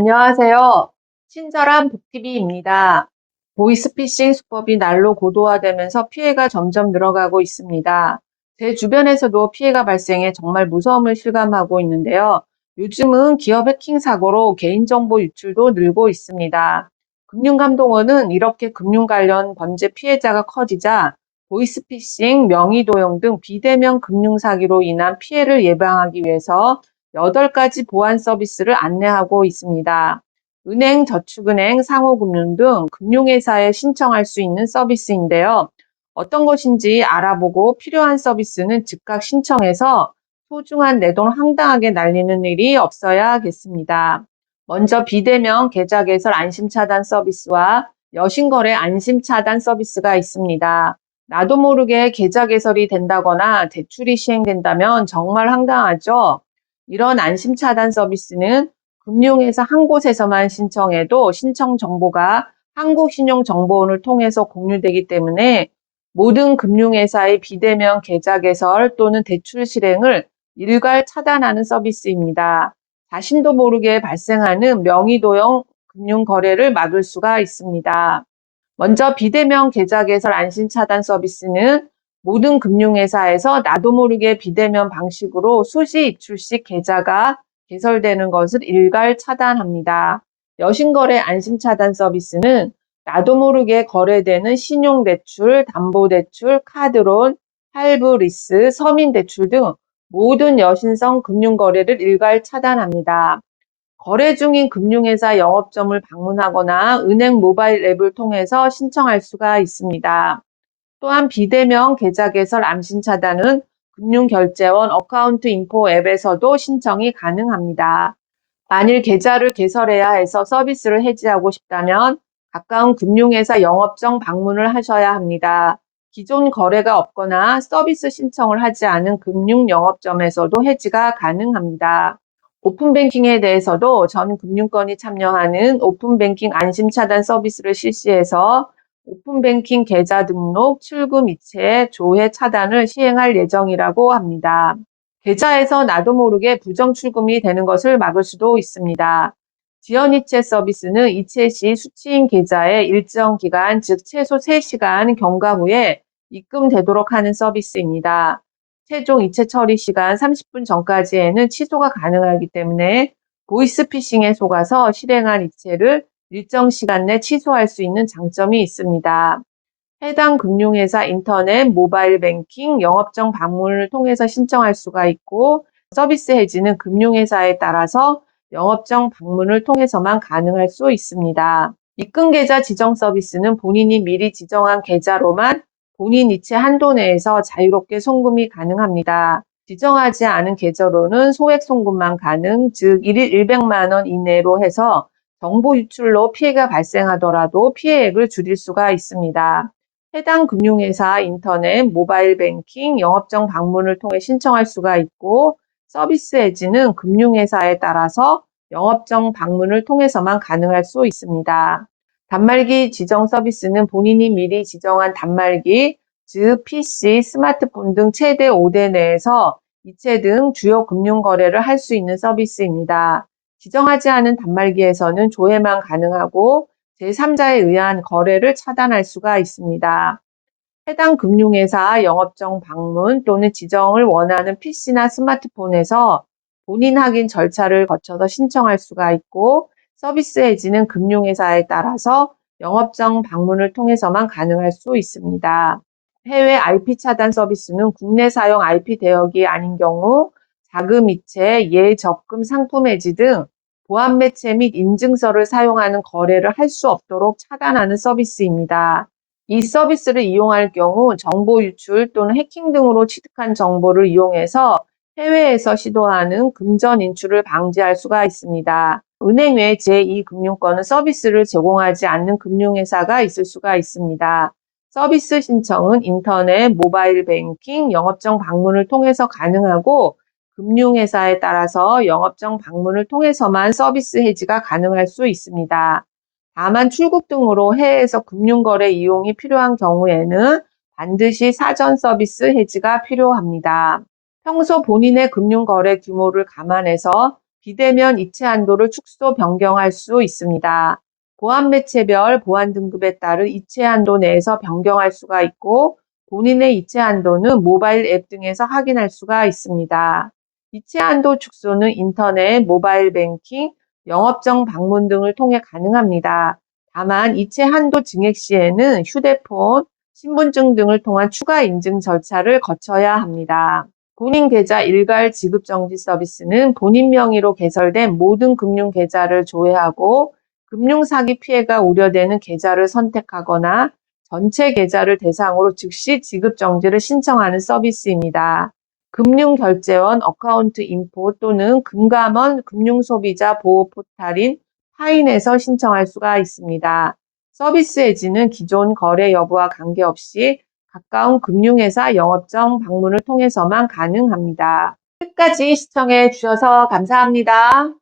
안녕하세요. 친절한 복TV입니다. 보이스피싱 수법이 날로 고도화되면서 피해가 점점 늘어가고 있습니다. 제 주변에서도 피해가 발생해 정말 무서움을 실감하고 있는데요. 요즘은 기업 해킹 사고로 개인정보 유출도 늘고 있습니다. 금융감독원은 이렇게 금융 관련 범죄 피해자가 커지자 보이스피싱, 명의도용 등 비대면 금융사기로 인한 피해를 예방하기 위해서 8가지 보안 서비스를 안내하고 있습니다. 은행, 저축은행, 상호금융 등 금융회사에 신청할 수 있는 서비스인데요. 어떤 것인지 알아보고 필요한 서비스는 즉각 신청해서 소중한 내 돈 황당하게 날리는 일이 없어야겠습니다. 먼저 비대면 계좌 개설 안심 차단 서비스와 여신거래 안심 차단 서비스가 있습니다. 나도 모르게 계좌 개설이 된다거나 대출이 시행된다면 정말 황당하죠. 이런 안심 차단 서비스는 금융회사 한 곳에서만 신청해도 신청 정보가 한국신용정보원을 통해서 공유되기 때문에 모든 금융회사의 비대면 계좌 개설 또는 대출 실행을 일괄 차단하는 서비스입니다. 자신도 모르게 발생하는 명의도용 금융 거래를 막을 수가 있습니다. 먼저 비대면 계좌 개설 안심 차단 서비스는 모든 금융회사에서 나도 모르게 비대면 방식으로 수시 입출식 계좌가 개설되는 것을 일괄 차단합니다. 여신거래 안심 차단 서비스는 나도 모르게 거래되는 신용대출, 담보대출, 카드론, 할부 리스, 서민대출 등 모든 여신성 금융거래를 일괄 차단합니다. 거래 중인 금융회사 영업점을 방문하거나 은행 모바일 앱을 통해서 신청할 수가 있습니다. 또한 비대면 계좌 개설 암신 차단은 금융결제원 어카운트 인포 앱에서도 신청이 가능합니다. 만일 계좌를 개설해야 해서 서비스를 해지하고 싶다면 가까운 금융회사 영업정 방문을 하셔야 합니다. 기존 거래가 없거나 서비스 신청을 하지 않은 금융 영업점에서도 해지가 가능합니다. 오픈뱅킹에 대해서도 전 금융권이 참여하는 오픈뱅킹 안심 차단 서비스를 실시해서 오픈뱅킹 계좌 등록, 출금 이체, 조회 차단을 시행할 예정이라고 합니다. 계좌에서 나도 모르게 부정 출금이 되는 것을 막을 수도 있습니다. 지연 이체 서비스는 이체 시 수취인 계좌에 일정 기간, 즉 최소 3시간 경과 후에 입금되도록 하는 서비스입니다. 최종 이체 처리 시간 30분 전까지에는 취소가 가능하기 때문에 보이스피싱에 속아서 실행한 이체를 일정 시간 내 취소할 수 있는 장점이 있습니다. 해당 금융회사 인터넷, 모바일 뱅킹, 영업정 방문을 통해서 신청할 수가 있고 서비스 해지는 금융회사에 따라서 영업정 방문을 통해서만 가능할 수 있습니다. 입금 계좌 지정 서비스는 본인이 미리 지정한 계좌로만 본인 이체 한도 내에서 자유롭게 송금이 가능합니다. 지정하지 않은 계좌로는 소액 송금만 가능, 즉 1일 100만 원 이내로 해서 정보 유출로 피해가 발생하더라도 피해액을 줄일 수가 있습니다. 해당 금융회사 인터넷, 모바일 뱅킹, 영업정 방문을 통해 신청할 수가 있고 서비스 해지는 금융회사에 따라서 영업정 방문을 통해서만 가능할 수 있습니다. 단말기 지정 서비스는 본인이 미리 지정한 단말기, 즉 PC, 스마트폰 등 최대 5대 내에서 이체 등 주요 금융 거래를 할 수 있는 서비스입니다. 지정하지 않은 단말기에서는 조회만 가능하고 제3자에 의한 거래를 차단할 수가 있습니다. 해당 금융회사 영업정 방문 또는 지정을 원하는 PC나 스마트폰에서 본인 확인 절차를 거쳐서 신청할 수가 있고 서비스 해지는 금융회사에 따라서 영업정 방문을 통해서만 가능할 수 있습니다. 해외 IP 차단 서비스는 국내 사용 IP 대역이 아닌 경우 자금 이체, 예적금 상품 해지 등 보안 매체 및 인증서를 사용하는 거래를 할 수 없도록 차단하는 서비스입니다. 이 서비스를 이용할 경우 정보 유출 또는 해킹 등으로 취득한 정보를 이용해서 해외에서 시도하는 금전 인출을 방지할 수가 있습니다. 은행 외 제2금융권은 서비스를 제공하지 않는 금융회사가 있을 수가 있습니다. 서비스 신청은 인터넷, 모바일 뱅킹, 영업정 방문을 통해서 가능하고 금융회사에 따라서 영업정 방문을 통해서만 서비스 해지가 가능할 수 있습니다. 다만 출국 등으로 해외에서 금융거래 이용이 필요한 경우에는 반드시 사전 서비스 해지가 필요합니다. 평소 본인의 금융거래 규모를 감안해서 비대면 이체 한도를 축소 변경할 수 있습니다. 보안 매체별 보안 등급에 따른 이체 한도 내에서 변경할 수가 있고 본인의 이체 한도는 모바일 앱 등에서 확인할 수가 있습니다. 이체 한도 축소는 인터넷, 모바일 뱅킹, 영업정 방문 등을 통해 가능합니다. 다만 이체 한도 증액 시에는 휴대폰, 신분증 등을 통한 추가 인증 절차를 거쳐야 합니다. 본인 계좌 일괄 지급 정지 서비스는 본인 명의로 개설된 모든 금융 계좌를 조회하고 금융 사기 피해가 우려되는 계좌를 선택하거나 전체 계좌를 대상으로 즉시 지급 정지를 신청하는 서비스입니다. 금융결제원 어카운트 인포 또는 금감원 금융소비자 보호 포탈인 파인에서 신청할 수가 있습니다. 서비스 해지는 기존 거래 여부와 관계없이 가까운 금융회사 영업점 방문을 통해서만 가능합니다. 끝까지 시청해 주셔서 감사합니다.